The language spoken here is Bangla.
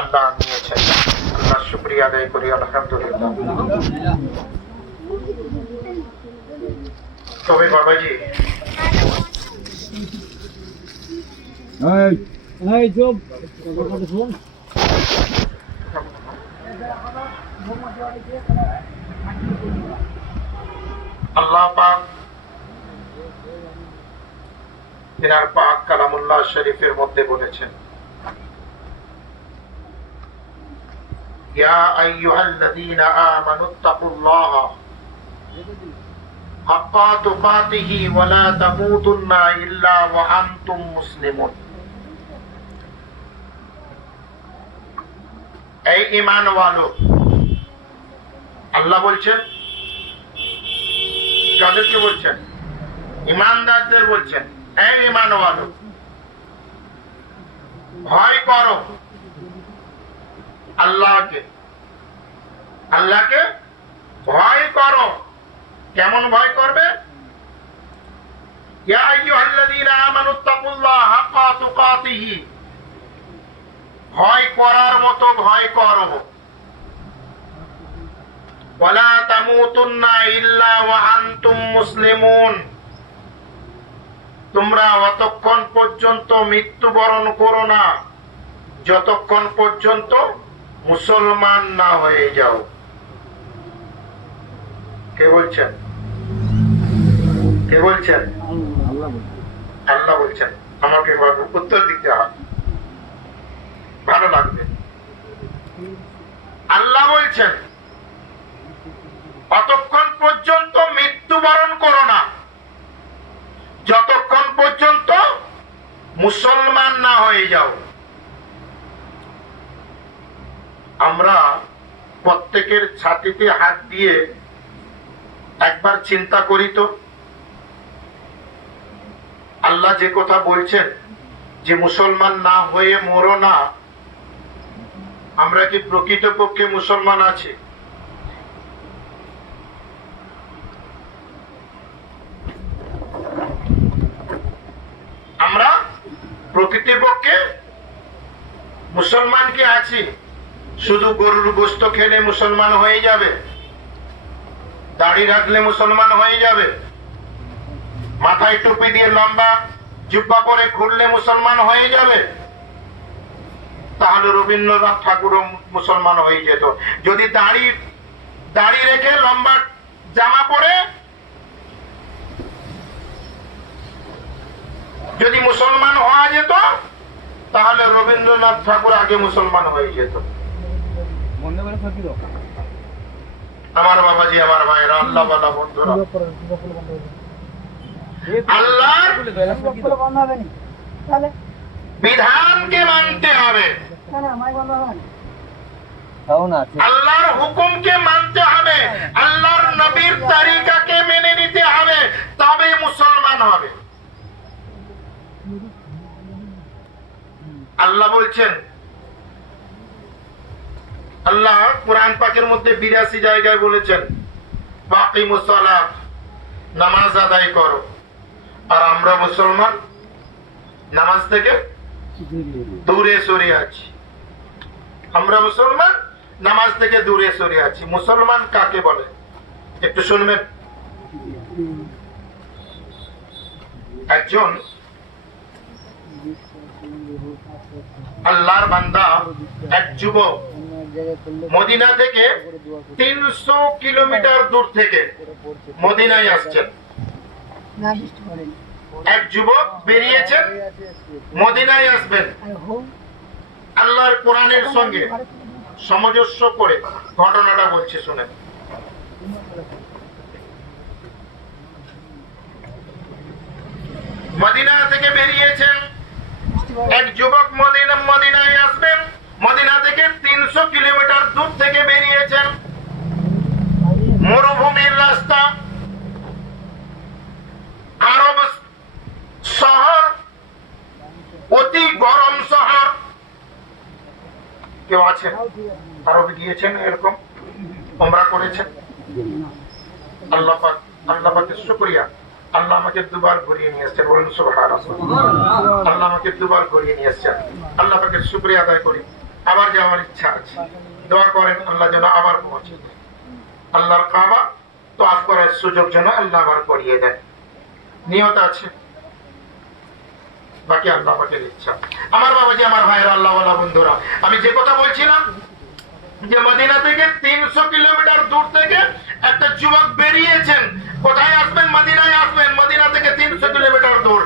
আল্লাহ নিয়েছেন। আল্লাহ শুকরিয়া আদায় করি, আলহামদুলিল্লাহ। তবে বাবাজি, আল্লাহ পাক তিনার পাক কালামুল্লাহ শরীফের মধ্যে বলেছেন, ইয়া আইয়ুহাল্লাযীনা আমানুত্তাকুল্লাহা হাক্কা তুকাতিহি ওয়া লা তামুতুন্না ইল্লা ওয়া আনতুম মুসলিমুন। এই ঈমান ওয়ালো, আল্লাহ বলছেন, কাদেরকে বলছেন? ঈমানদারদের বলছেন, এই ঈমান ওয়ালো, ভয় করো আল্লাহকে। আল্লাহকে ভয় করো। কেমন ভয় করবে? ইয়া আইয়ুহাল্লাযীনা আমানুত্তাকুল্লাহা হাক্কা তুকাতিহি, ভয় করার মতো ভয় করো। ওয়া লা তামুতুন্না ইল্লা ওয়া আনতুম মুসলিমুন, তোমরা অতক্ষণ পর্যন্ত মৃত্যুবরণ করো না যতক্ষণ পর্যন্ত মুসলমান না হয়ে যাও। কে বলছেন? কে বলছেন? আল্লাহ বলছেন। আমাকে উত্তর দিতে হবে, ভালো লাগবে। আল্লাহ বলছেন অতক্ষণ পর্যন্ত মৃত্যুবরণ করো না যতক্ষণ পর্যন্ত মুসলমান না হয়ে যাও। আমরা প্রত্যেকের ছাতিতে হাত দিয়ে একবার চিন্তা করি তো, আল্লাহ যে কথা বলছেন যে মুসলমান না হয়ে মরো না, আমরা কি প্রকৃতপক্ষে মুসলমান আছি? আমরা প্রকৃতপক্ষে মুসলমান কি আছি? শুধু গরুর গোশত খেলে মুসলমান হয়ে যাবে? দাড়ি রাখলে মুসলমান হয়ে যাবে? মাথায় টুপি দিয়ে লম্বা জুব্বা পরে ঘুরলে মুসলমান হয়ে যাবে? তাহলে রবীন্দ্রনাথ ঠাকুরও মুসলমান হয়ে যেত। যদি দাড়ি রেখে লম্বা জামা পরে যদি মুসলমান হওয়া যেত, তাহলে রবীন্দ্রনাথ ঠাকুর আগে মুসলমান হয়ে যেত। আমার বাবাজি, আমার ভাইরা, আল্লাহ বালা বন্ধুরা, আল্লাহর বিধানকে মানতে হবে, আল্লাহর হুকুমকে মানতে হবে, আল্লাহর নবীর তরিকাকে মেনে নিতে হবে, তবে মুসলমান হবে। আল্লাহ বলছেন, আল্লাহ কোরআন পাকের মধ্যে ৮২ জায়গায় বলেছেন ওয়াকিমুস সালাত, নামাজ আদায় করো। আর আমরা মুসলমান নামাজ থেকে দূরে সরে আছি। আমরা মুসলমান নামাজ থেকে দূরে সরে আছি। মুসলমান কাকে বলে একটু শুনবেন। একজন আল্লাহর বান্দা, এক যুবক মদিনা থেকে ৩০০ কিলোমিটার দূর থেকে মদিনায় আসছেন। এক যুবক বেরিয়েছেন, মদিনায় আসবেন, আল্লাহর কোরআনের সঙ্গে সামঞ্জস্য করে। ঘটনাটা বলছি, শুনেন। মদিনা থেকে বেরিয়েছেন এক যুবক, মদিনায় আসবেন। মদিনা থেকে ৩০০ কিলোমিটার দূর থেকে বেরিয়েছেন। মরুভূমির রাস্তা, আরব শহর, অতি গরম শহর। কেউ আছেন আরবে গিয়েছেন, এরকম উমরা করেছেন? আল্লাহ পাকের শুকরিয়া, আল্লাহ আমাকে দুবার ঘুরিয়ে নিয়ে এসেছেন। বলুন সুবহানাল্লাহ। আল্লাহ আমাকে দুবার ঘুরিয়ে নিয়ে এসেছেন, আল্লাহ পাকের শুকরিয়া আদায় করি। আবার যাওয়ার ইচ্ছা আছে, দোয়া করেন আল্লাহ যেন আবার পৌঁছে দেয়। আল্লাহর কাবা তো আফ করার সুযোগ যেন আল্লাহ আবার করিয়ে দেয়, নিয়ত আছে, বাকি আল্লাহ পাকের ইচ্ছা। আমার বাবাজি, আমার ভাইয়েরা, আল্লাহওয়ালা বন্ধুরা, আমি যে কথা বলছিলাম যে মদিনা থেকে 300 কিলোমিটার দূর থেকে একটা যুবক বেরিয়েছেন। কোথায় আসবেন? মদিনায় আসবেন। মদিনা থেকে 300 কিলোমিটার দূর